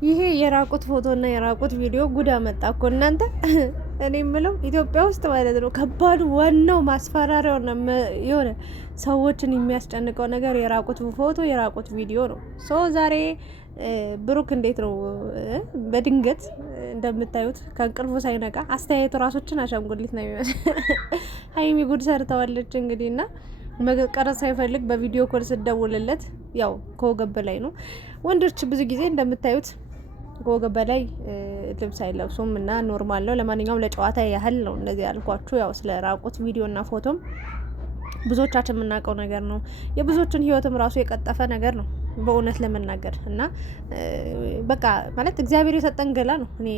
ይሄ የራቁት ፎቶና የራቁት ቪዲዮ ጉድ አመጣ እኮ እናንተ። እኔ የምለው ኢትዮጵያ ውስጥ ማለት ነው ከባዱ ዋናው ማስፈራሪያው የሆነ ሰዎችን የሚያስጨንቀው ነገር የራቁት ፎቶ የራቁት ቪዲዮ ነው። ዛሬ ብሩክ እንዴት ነው በድንገት እንደምታዩት ከእንቅልፉ ሳይነቃ አስተያየቱ ራሶችን አሻንጉሊት ነው የሚመስል። ሀይሚ ጉድ ሰርተዋለች እንግዲህ እና መቀረጽ ሳይፈልግ በቪዲዮ ኮል ስደውልለት ያው ከወገብ በላይ ነው። ወንዶች ብዙ ጊዜ እንደምታዩት ከወገብ በላይ ልብስ አይለብሱም እና ኖርማል ነው። ለማንኛውም ለጨዋታ ያህል ነው እንደዚህ ያልኳችሁ። ያው ስለ ራቁት ቪዲዮና ፎቶም ብዙዎቻችን የምናውቀው ነገር ነው። የብዙዎችን ህይወትም ራሱ የቀጠፈ ነገር ነው በእውነት ለመናገር እና በቃ ማለት እግዚአብሔር የሰጠን ገላ ነው። እኔ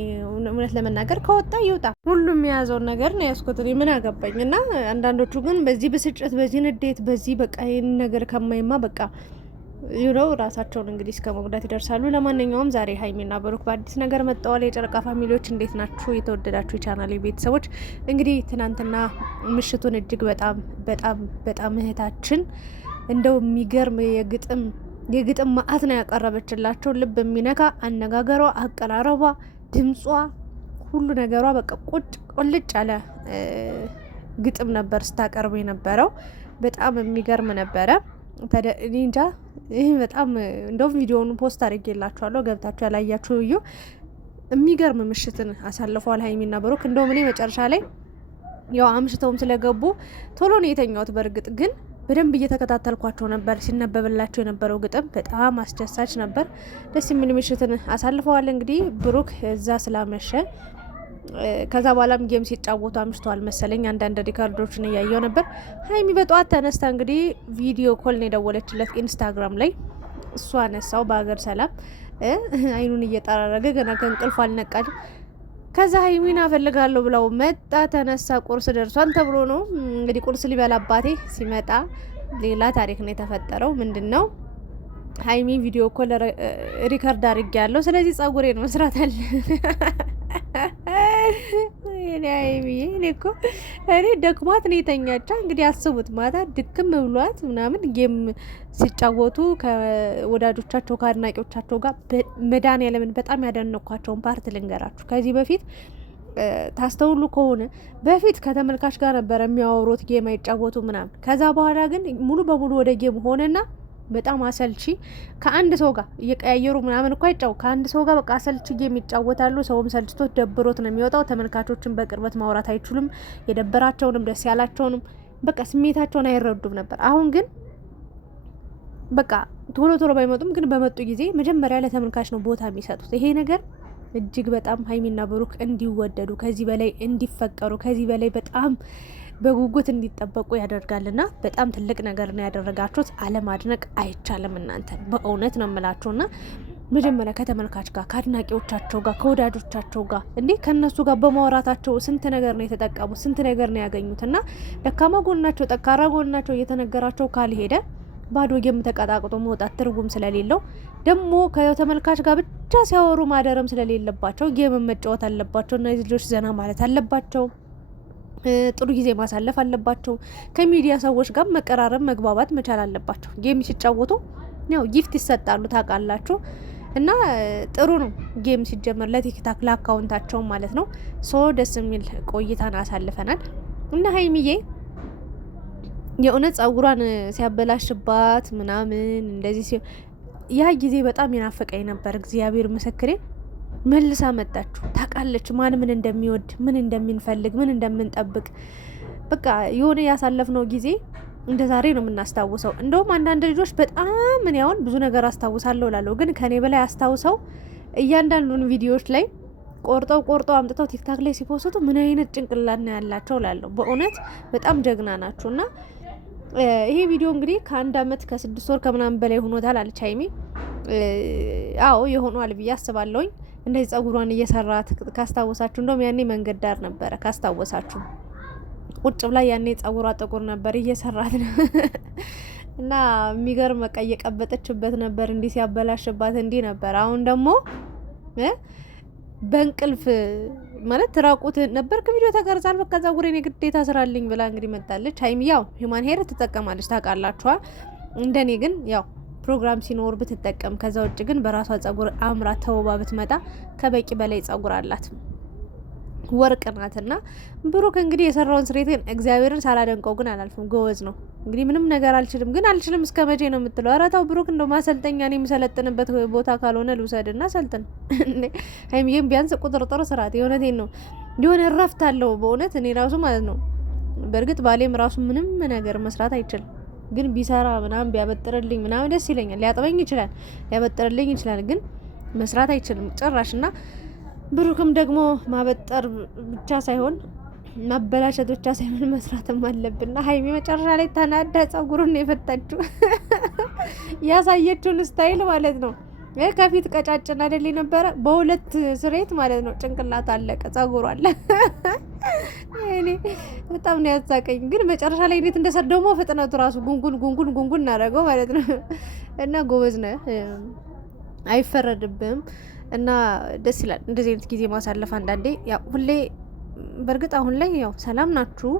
እውነት ለመናገር ከወጣ ይውጣ፣ ሁሉም የያዘውን ነገር ነው ያስኩት። እኔ ምን አገባኝ። እና አንዳንዶቹ ግን በዚህ ብስጭት፣ በዚህ ንዴት፣ በዚህ በቃ ይህን ነገር ከማይማ በቃ ይኸው ራሳቸውን እንግዲህ እስከ መጉዳት ይደርሳሉ። ለማንኛውም ዛሬ ሀይሚና ብሩክ በአዲስ ነገር መጥተዋል። የጨረቃ ፋሚሊዎች እንዴት ናችሁ? የተወደዳችሁ የቻናሌ ቤተሰቦች እንግዲህ ትናንትና ምሽቱን እጅግ በጣም በጣም በጣም እህታችን እንደው የሚገርም የግጥም ማአት ነው ያቀረበችላቸው። ልብ የሚነካ አነጋገሯ፣ አቀራረቧ፣ ድምጿ፣ ሁሉ ነገሯ በቃ ቁልጭ ያለ ግጥም ነበር ስታቀርብ የነበረው። በጣም የሚገርም ነበረ። እኔ እንጃ ይህ በጣም እንደውም ቪዲዮውን ፖስት አድርጌላችኋለሁ፣ ገብታችሁ ያላያችሁ እዩ። የሚገርም ምሽትን አሳልፈዋል ሀይሚና ብሩክ። እንደውም እኔ መጨረሻ ላይ ያው አምሽተውም ስለገቡ ቶሎ ነው የተኛሁት። በእርግጥ ግን በደንብ እየተከታተልኳቸው ነበር። ሲነበብላቸው የነበረው ግጥም በጣም አስደሳች ነበር። ደስ የሚል ምሽትን አሳልፈዋል። እንግዲህ ብሩክ እዛ ስላመሸ ከዛ በኋላም ጌም ሲጫወቱ አምሽተዋል መሰለኝ። አንዳንድ ሪካርዶችን እያየው ነበር። ሀይሚ በጠዋት ተነስታ እንግዲህ ቪዲዮ ኮል ነው የደወለችለት ኢንስታግራም ላይ። እሱ አነሳው በሀገር ሰላም አይኑን እየጠራረገ ገና ከእንቅልፉ አልነቃልም። ከዛ ሀይሚን አፈልጋለሁ ብለው መጣ። ተነሳ፣ ቁርስ ደርሷን ተብሎ ነው እንግዲህ ቁርስ ሊበላ አባቴ ሲመጣ ሌላ ታሪክ ነው የተፈጠረው። ምንድን ነው ሀይሚ ቪዲዮ ኮል ሪከርድ አድርጌ ያለው ስለዚህ ጸጉሬን መስራት አለ እኔ እኮ እኔ ደክሟት ነው የተኛቻ። እንግዲህ አስቡት ማታ ድክም ብሏት ምናምን ጌም ሲጫወቱ ከወዳጆቻቸው ከአድናቂዎቻቸው ጋር መድኃኒዓለምን በጣም ያደነኳቸውን ፓርት ልንገራችሁ። ከዚህ በፊት ታስተውሉ ከሆነ በፊት ከተመልካች ጋር ነበር የሚያወሩት ጌም አይጫወቱ ምናምን። ከዛ በኋላ ግን ሙሉ በሙሉ ወደ ጌም ሆነና በጣም አሰልቺ ከአንድ ሰው ጋር እየቀያየሩ ምናምን እኮ አይጫው ከአንድ ሰው ጋር በቃ አሰልቺ ጌም ይጫወታሉ። ሰውም ሰልችቶት ደብሮት ነው የሚወጣው። ተመልካቾችን በቅርበት ማውራት አይችሉም። የደበራቸውንም ደስ ያላቸውንም በቃ ስሜታቸውን አይረዱም ነበር። አሁን ግን በቃ ቶሎ ቶሎ ባይመጡም ግን በመጡ ጊዜ መጀመሪያ ለተመልካች ነው ቦታ የሚሰጡት። ይሄ ነገር እጅግ በጣም ሀይሚና ብሩክ እንዲወደዱ፣ ከዚህ በላይ እንዲፈቀሩ፣ ከዚህ በላይ በጣም በጉጉት እንዲጠበቁ ያደርጋልና በጣም ትልቅ ነገር ነው ያደረጋችሁት። አለማድነቅ አይቻልም። እናንተን በእውነት ነው የምላችሁና መጀመሪያ ከተመልካች ጋር ከአድናቂዎቻቸው ጋር ከወዳጆቻቸው ጋር ከነሱ ጋር በማውራታቸው ስንት ነገር ነው የተጠቀሙት፣ ስንት ነገር ነው ያገኙት። እና ደካማ ጎናቸው ጠንካራ ጎናቸው እየተነገራቸው ካልሄደ ባዶ ጌም ተቀጣቅጦ መውጣት ትርጉም ስለሌለው ደግሞ ከተመልካች ጋር ብቻ ሲያወሩ ማደረም ስለሌለባቸው ጌምን መጫወት አለባቸው። እነዚህ ልጆች ዘና ማለት አለባቸው። ጥሩ ጊዜ ማሳለፍ አለባቸው። ከሚዲያ ሰዎች ጋር መቀራረብ መግባባት መቻል አለባቸው። ጌም ሲጫወቱ ያው ጊፍት ይሰጣሉ ታውቃላችሁ። እና ጥሩ ነው ጌም ሲጀመር ለቲክታክ ለአካውንታቸው ማለት ነው። ደስ የሚል ቆይታን አሳልፈናል። እና ሀይሚዬ የእውነት ጸጉሯን ሲያበላሽባት ምናምን እንደዚህ ያ ጊዜ በጣም የናፈቀኝ ነበር። እግዚአብሔር ምስክሬ መልሳ መጣችሁ። ታውቃለች ማን ምን እንደሚወድ ምን እንደምንፈልግ ምን እንደምንጠብቅ በቃ የሆነ ያሳለፍነው ጊዜ እንደ ዛሬ ነው የምናስታውሰው። እንደውም አንዳንድ ልጆች በጣም ምን ያውን ብዙ ነገር አስታውሳለሁ እላለሁ፣ ግን ከኔ በላይ አስታውሰው እያንዳንዱን ቪዲዮዎች ላይ ቆርጠው አምጥተው ቲክታክ ላይ ሲፖስቱ ምን አይነት ጭንቅላት ነው ያላቸው እላለሁ። በእውነት በጣም ጀግና ናችሁና ይሄ ቪዲዮ እንግዲህ ከ1 አመት ከ6 ወር ከምናምን በላይ ሆኖታል አለች ሀይሚ። አዎ የሆነዋል ብዬ አስባለሁኝ። እንደዚህ ጸጉሯን እየሰራት ካስታወሳችሁ፣ እንደውም ያኔ መንገድ ዳር ነበረ ካስታወሳችሁ፣ ቁጭ ብላ ያኔ ጸጉሯ ጥቁር ነበር እየሰራት ነው እና የሚገርም በቃ እየቀበጠችበት ነበር እንዲህ ሲያበላሽባት እንዲህ ነበር። አሁን ደግሞ በእንቅልፍ ማለት ራቁት ነበር ከቪዲዮ ተቀርጻል። በቃ ጸጉሬን የግዴታ ስራልኝ ብላ እንግዲህ መጣለች። ሀይሚ ያው ሂማን ሄር ትጠቀማለች ታውቃላችኋ። እንደኔ ግን ያው ፕሮግራም ሲኖር ብትጠቀም። ከዛ ውጭ ግን በራሷ ጸጉር አምራ ተውባ ብትመጣ ከበቂ በላይ ጸጉር አላት፣ ወርቅ ናትና። ብሩክ እንግዲህ የሰራውን ስሬትን እግዚአብሔርን ሳላደንቀው ግን አላልፍም። ጎበዝ ነው እንግዲህ ምንም ነገር አልችልም ግን አልችልም እስከ መቼ ነው የምትለው? ኧረ ተው ብሩክ፣ እንደው ማሰልጠኛ እኔ የምሰለጥንበት ቦታ ካልሆነ ልውሰድና ሰልጥን። ሀይሚዬም ቢያንስ ቁጥርጥር ስርዓት፣ የእውነቴን ነው የሆነ እረፍት አለው በእውነት እኔ ራሱ ማለት ነው። በእርግጥ ባሌም ራሱ ምንም ነገር መስራት አይችልም፣ ግን ቢሰራ ምናምን ቢያበጥርልኝ ምናምን ደስ ይለኛል። ሊያጥበኝ ይችላል፣ ሊያበጥርልኝ ይችላል፣ ግን መስራት አይችልም ጭራሽ። እና ብሩክም ደግሞ ማበጠር ብቻ ሳይሆን ማበላሸት ብቻ ሳይሆን መስራትም አለብና ሀይሚ መጨረሻ ላይ ተናዳ ጸጉሩን የፈታችው ያሳየችውን ስታይል ማለት ነው። ከፊት ቀጫጭን አይደል ነበረ፣ በሁለት ስሬት ማለት ነው። ጭንቅላት አለቀ፣ ጸጉሩ አለ። እኔ በጣም ነው ያሳቀኝ። ግን መጨረሻ ላይ እንዴት እንደሰር ደግሞ ፍጥነቱ ራሱ ጉንጉን እናደርገው ማለት ነው። እና ጎበዝ ነህ፣ አይፈረድብም። እና ደስ ይላል እንደዚህ አይነት ጊዜ ማሳለፍ አንዳንዴ። ያው ሁሌ በእርግጥ አሁን ላይ ያው ሰላም ናችሁ፣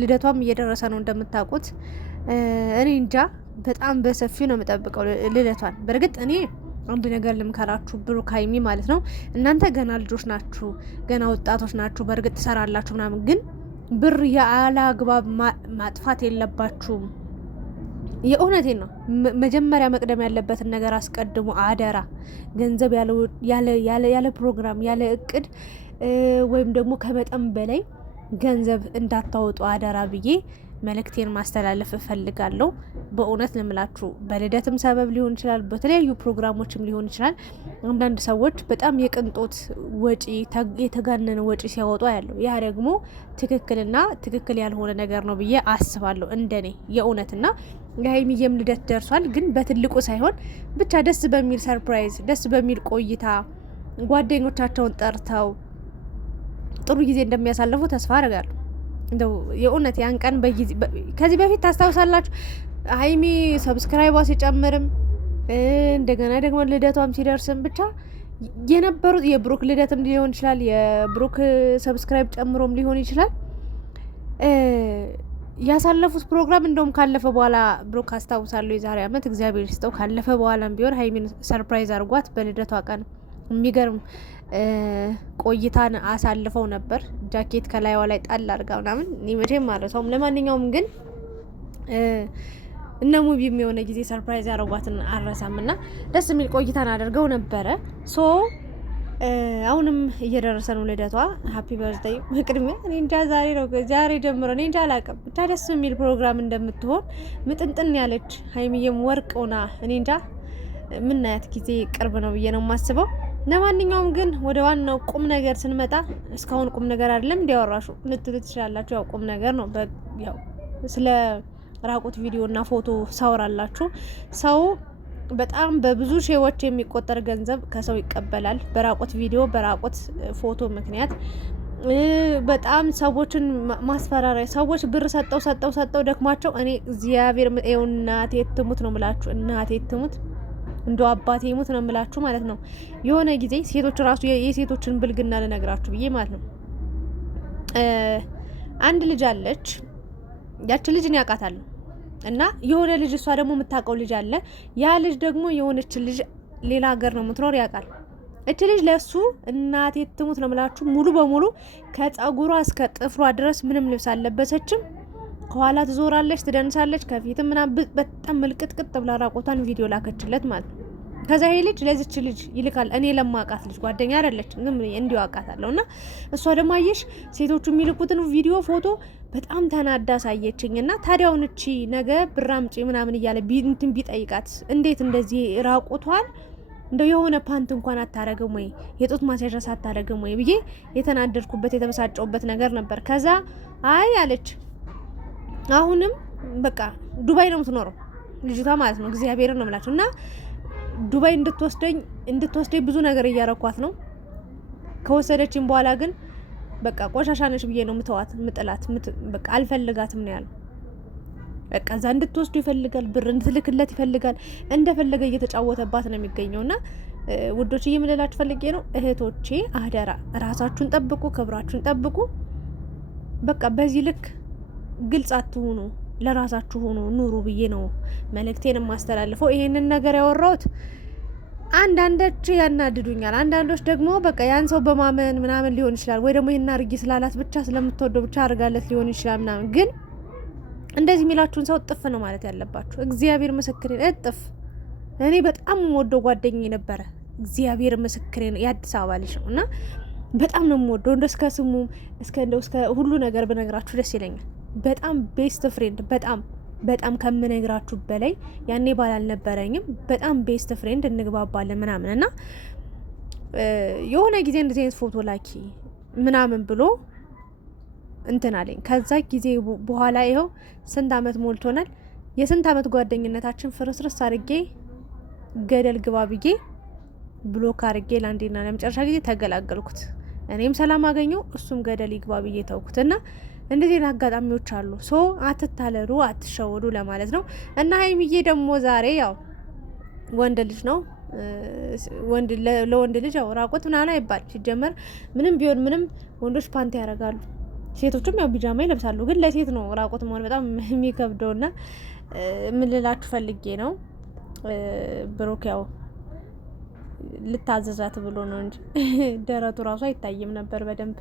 ልደቷም እየደረሰ ነው እንደምታውቁት። እኔ እንጃ በጣም በሰፊው ነው የምጠብቀው ልደቷን። በእርግጥ እኔ አንድ ነገር ልምከራችሁ፣ ብሩክ ሀይሚ ማለት ነው፣ እናንተ ገና ልጆች ናችሁ፣ ገና ወጣቶች ናችሁ። በእርግጥ ትሰራላችሁ ምናምን፣ ግን ብር ያለ አግባብ ማጥፋት የለባችሁም። የእውነቴን ነው። መጀመሪያ መቅደም ያለበትን ነገር አስቀድሞ አደራ። ገንዘብ ያለ ፕሮግራም ያለ እቅድ ወይም ደግሞ ከመጠን በላይ ገንዘብ እንዳታወጡ አደራ ብዬ መልእክቴን ማስተላለፍ እፈልጋለሁ። በእውነት ልምላችሁ፣ በልደትም ሰበብ ሊሆን ይችላል፣ በተለያዩ ፕሮግራሞችም ሊሆን ይችላል። አንዳንድ ሰዎች በጣም የቅንጦት ወጪ፣ የተጋነነ ወጪ ሲያወጡ ያለው ያ ደግሞ ትክክልና ትክክል ያልሆነ ነገር ነው ብዬ አስባለሁ እንደኔ የእውነትና የሀይሚዬም ልደት ደርሷል። ግን በትልቁ ሳይሆን ብቻ ደስ በሚል ሰርፕራይዝ፣ ደስ በሚል ቆይታ ጓደኞቻቸውን ጠርተው ጥሩ ጊዜ እንደሚያሳልፉ ተስፋ አደርጋለሁ። እንደው የእውነት ያን ቀን ከዚህ በፊት ታስታውሳላችሁ ሀይሚ ሰብስክራይቧ ሲጨምርም እንደገና ደግሞ ልደቷም ሲደርስም ብቻ የነበሩት የብሩክ ልደትም ሊሆን ይችላል፣ የብሩክ ሰብስክራይብ ጨምሮም ሊሆን ይችላል ያሳለፉት ፕሮግራም። እንደውም ካለፈ በኋላ ብሩክ አስታውሳለሁ የዛሬ ዓመት እግዚአብሔር ይስጠው ካለፈ በኋላም ቢሆን ሀይሚን ሰርፕራይዝ አድርጓት በልደቷ ቀን የሚገርም ቆይታን አሳልፈው ነበር። ጃኬት ከላይዋ ላይ ጣል አድርጋ ምናምን መቼም አልረሳውም። ለማንኛውም ግን እነ ሙቪም የሆነ ጊዜ ሰርፕራይዝ ያደረጓትን አልረሳም እና ደስ የሚል ቆይታን አድርገው ነበረ። ሶ አሁንም እየደረሰ ነው ልደቷ። ሀፒ በርዝዴይ በቅድሚያ። እኔ እንጃ ዛሬ ጀምሮ እኔ እንጃ አላውቅም፣ ብቻ ደስ የሚል ፕሮግራም እንደምትሆን ምጥንጥን ያለች ሀይሚዬም ወርቅ ሆና እኔ እንጃ ምናያት ጊዜ ቅርብ ነው ብዬ ነው የማስበው። ለማንኛውም ግን ወደ ዋናው ቁም ነገር ስንመጣ እስካሁን ቁም ነገር አይደለም እንዲያወራሹ ልትሉ ትችላላችሁ። ያው ቁም ነገር ነው። ያው ስለ ራቁት ቪዲዮ እና ፎቶ ሳወራላችሁ ሰው በጣም በብዙ ሺዎች የሚቆጠር ገንዘብ ከሰው ይቀበላል በራቁት ቪዲዮ በራቁት ፎቶ ምክንያት። በጣም ሰዎችን ማስፈራሪያ፣ ሰዎች ብር ሰጠው ደክሟቸው። እኔ እግዚአብሔር እናቴ ትሙት ነው የምላችሁ፣ እናቴ ትሙት እንደው አባቴ ይሙት ነው የምላችሁ ማለት ነው። የሆነ ጊዜ ሴቶች ራሱ የሴቶችን ብልግና ልነግራችሁ ብዬ ማለት ነው። አንድ ልጅ አለች፣ ያቺ ልጅ እኔ አውቃታለሁ እና የሆነ ልጅ እሷ ደግሞ የምታውቀው ልጅ አለ። ያ ልጅ ደግሞ የሆነች ልጅ ሌላ ሀገር ነው የምትኖር ያውቃል። እች ልጅ ለሱ እናቴ ትሙት ነው የምላችሁ ሙሉ በሙሉ ከጸጉሯ እስከ ጥፍሯ ድረስ ምንም ልብስ አልለበሰችም። ከኋላ ትዞራለች፣ ትደንሳለች፣ ከፊትም ምናምን በጣም ምልቅጥቅጥ ብላ ራቆቷን ቪዲዮ ላከችለት ማለት ነው። ከዛ ይሄ ልጅ ለዚች ልጅ ይልካል። እኔ ለማውቃት ልጅ ጓደኛ አይደለች፣ ዝም እንዲሁ አውቃታለሁ። እና እሷ ደግሞ አየሽ ሴቶቹ የሚልኩትን ቪዲዮ ፎቶ በጣም ተናዳ ሳየችኝ። እና ታዲያውን እቺ ነገ ብር አምጪ ምናምን እያለ እንትን ቢጠይቃት እንዴት እንደዚህ ራቆቷን እንደው የሆነ ፓንት እንኳን አታረግም ወይ የጡት ማስያዣ አታረግም ወይ ብዬ የተናደድኩበት የተበሳጨውበት ነገር ነበር። ከዛ አይ አለች አሁንም በቃ ዱባይ ነው የምትኖረው ልጅቷ ማለት ነው። እግዚአብሔርን ነው የምላችሁ። እና ዱባይ እንድትወስደኝ ብዙ ነገር እያረኳት ነው። ከወሰደችኝ በኋላ ግን በቃ ቆሻሻ ነች ብዬ ነው ምጥላት። በቃ አልፈልጋትም ነው ያለው። በቃ እዛ እንድትወስዱ ይፈልጋል፣ ብር እንድትልክለት ይፈልጋል። እንደፈለገ እየተጫወተባት ነው የሚገኘውና ውዶች እየምልላችሁ ፈልጌ ነው እህቶቼ፣ አደራ ራሳችሁን ጠብቁ፣ ክብራችሁን ጠብቁ። በቃ በዚህ ልክ ግልጽ አትሁኑ። ለራሳችሁ ሆኖ ኑሩ ብዬ ነው መልእክቴን የማስተላልፈው። ይሄንን ነገር ያወራሁት አንዳንዶች ያናድዱኛል፣ አንዳንዶች ደግሞ በቃ ያን ሰው በማመን ምናምን ሊሆን ይችላል፣ ወይ ደግሞ ይሄን አርጊ ስላላት ብቻ ስለምትወደው ብቻ አርጋለት ሊሆን ይችላል ምናምን። ግን እንደዚህ የሚላችሁን ሰው እጥፍ ነው ማለት ያለባችሁ። እግዚአብሔር ምስክሬን እጥፍ። እኔ በጣም የምወደው ጓደኛዬ ነበረ፣ እግዚአብሔር ምስክሬን የአዲስ አበባ ልጅ ነው እና በጣም ነው የምወደው። እስከ ስሙም እስከ ሁሉ ነገር ብነግራችሁ ደስ ይለኛል። በጣም ቤስት ፍሬንድ፣ በጣም ከምነግራችሁ በላይ ያኔ ባል አልነበረኝም። በጣም ቤስት ፍሬንድ እንግባባለን ምናምን እና የሆነ ጊዜ እንደዚህ አይነት ፎቶ ላኪ ምናምን ብሎ እንትን አለኝ። ከዛ ጊዜ በኋላ ይኸው ስንት አመት ሞልቶናል። የስንት አመት ጓደኝነታችን ፍርስርስ አድርጌ ገደል ግባ ብዬ ብሎክ አድርጌ ለአንዴና ለመጨረሻ ጊዜ ተገላገልኩት። እኔም ሰላም አገኘው፣ እሱም ገደል ይግባ ብዬ ተውኩት እና እንደዚህ አጋጣሚዎች አሉ። ሶ አትታለሉ፣ አትሸወዱ ለማለት ነው። እና ሀይሚዬ ደግሞ ዛሬ ያው ወንድ ልጅ ነው ለወንድ ልጅ ያው ራቁት ምናምን አይባል። ሲጀመር ምንም ቢሆን ምንም ወንዶች ፓንቲ ያደርጋሉ፣ ሴቶችም ያው ቢጃማ ይለብሳሉ። ግን ለሴት ነው ራቁት መሆን በጣም የሚከብደውና ምን ልላችሁ ፈልጌ ነው ብሩክ ያው ልታዘዛት ብሎ ነው እንጂ ደረቱ ራሱ አይታይም ነበር በደንብ።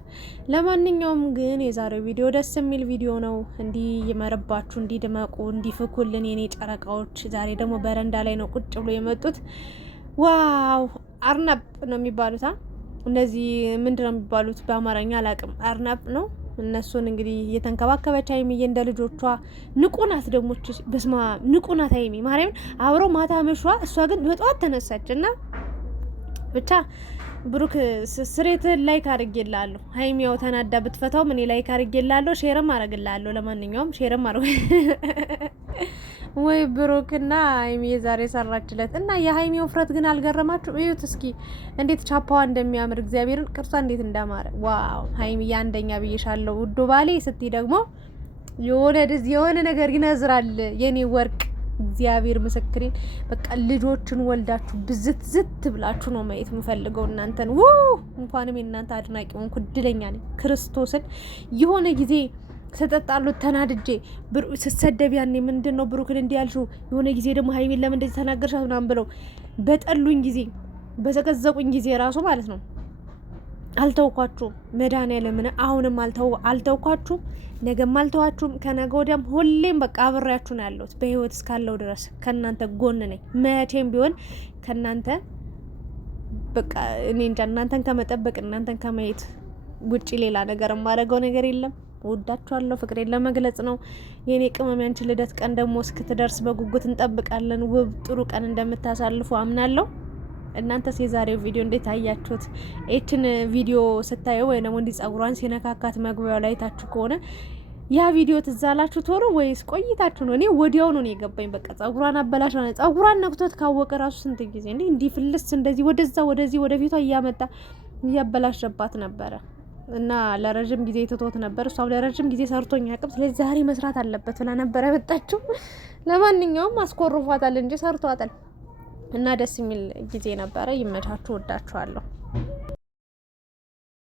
ለማንኛውም ግን የዛሬው ቪዲዮ ደስ የሚል ቪዲዮ ነው። እንዲህ ይመርባችሁ፣ እንዲድመቁ፣ እንዲፍኩልን የኔ ጨረቃዎች። ዛሬ ደግሞ በረንዳ ላይ ነው ቁጭ ብሎ የመጡት። ዋው አርናብ ነው የሚባሉት። እነዚህ ምንድን ነው የሚባሉት በአማርኛ አላቅም። አርናብ ነው። እነሱን እንግዲህ እየተንከባከበች ሀይሚዬ እንደ ልጆቿ ንቁናት። ደግሞ በስማ ንቁናት ሀይሚ ማርያምን አብረው ማታ መሿ። እሷ ግን በጠዋት ተነሳች እና ብቻ ብሩክ ስሬትህን ላይክ አድርጌልሃለሁ። ሀይሚ ያው ተናዳ ብትፈታው እኔ ላይክ አድርጌልሃለሁ፣ ሼርም አደርግልሃለሁ። ለማንኛውም ሼርም ወይ ብሩክና ሀይሚ የዛሬ ሰራችለት እና የሀይሚ ውፍረት ግን አልገረማችሁም? እዩት እስኪ እንዴት ቻፓዋ እንደሚያምር እግዚአብሔርን ቅርሷ እንዴት እንዳማረ። ዋው ሀይሚ አንደኛ ብዬሻለሁ ውዱ ባሌ። ስትይ ደግሞ የሆነ ነገር ይነዝራል የኔ ወርቅ። እግዚአብሔር ምስክሬን በቃ ልጆችን ወልዳችሁ ብዝት ብላችሁ ነው ማየት የምፈልገው እናንተን። እንኳንም የእናንተ አድናቂ ሆንኩ፣ እድለኛ ነኝ ክርስቶስን። የሆነ ጊዜ ተጠጣሉት ተናድጄ ስሰደብ ያኔ ምንድን ነው ብሩክን እንዲህ ያልሽው፣ የሆነ ጊዜ ደግሞ ሀይሚን ለምን እንደዚህ ተናገርሻት ምናምን ብለው በጠሉኝ ጊዜ በዘቀዘቁኝ ጊዜ ራሱ ማለት ነው አልተውኳችሁም። መድኃኒዓለምን አሁንም አልተውኳችሁም፣ ነገም አልተዋችሁም፣ ከነገ ወዲያም ሁሌም በቃ አብሬያችሁ ነው ያለሁት። በህይወት እስካለው ድረስ ከእናንተ ጎን ነኝ። መቼም ቢሆን ከእናንተ በቃ እኔ እንጃ እናንተን ከመጠበቅ እናንተን ከማየት ውጪ ሌላ ነገር የማደርገው ነገር የለም። ወዳችኋለሁ። ፍቅሬን ለመግለጽ ነው። የኔ ቅመም ያንቺ ልደት ቀን ደግሞ እስክትደርስ በጉጉት እንጠብቃለን። ውብ ጥሩ ቀን እንደምታሳልፉ አምናለሁ። እናንተስ የዛሬው ቪዲዮ እንዴት አያችሁት? እቺን ቪዲዮ ስታዩ ወይ ደግሞ እንዲህ ጸጉሯን ሲነካካት መግቢያው ላይ ታችሁ ከሆነ ያ ቪዲዮ ትዛላችሁ ቶሎ ወይስ ቆይታችሁ ነው? እኔ ወዲያው ነው የገባኝ። በቃ ጸጉሯን አበላሽ ነው። ጸጉሯን ነክቶት ካወቀ ራሱ ስንት ጊዜ እንዲህ ፍልስ እንደዚህ ወደዛ ወደዚህ ወደፊቷ እያመጣ እያበላሸባት ነበረ እና ለረጅም ጊዜ ትቶት ነበር። እሷም ለረጅም ጊዜ ሰርቶኝ ያቅም ስለዚህ ዛሬ መስራት አለበት ብላ ነበር ያመጣችው። ለማንኛውም አስኮርፏታል እንጂ ሰርቷታል እና ደስ የሚል ጊዜ ነበረ። ይመቻችሁ። ወዳችኋለሁ።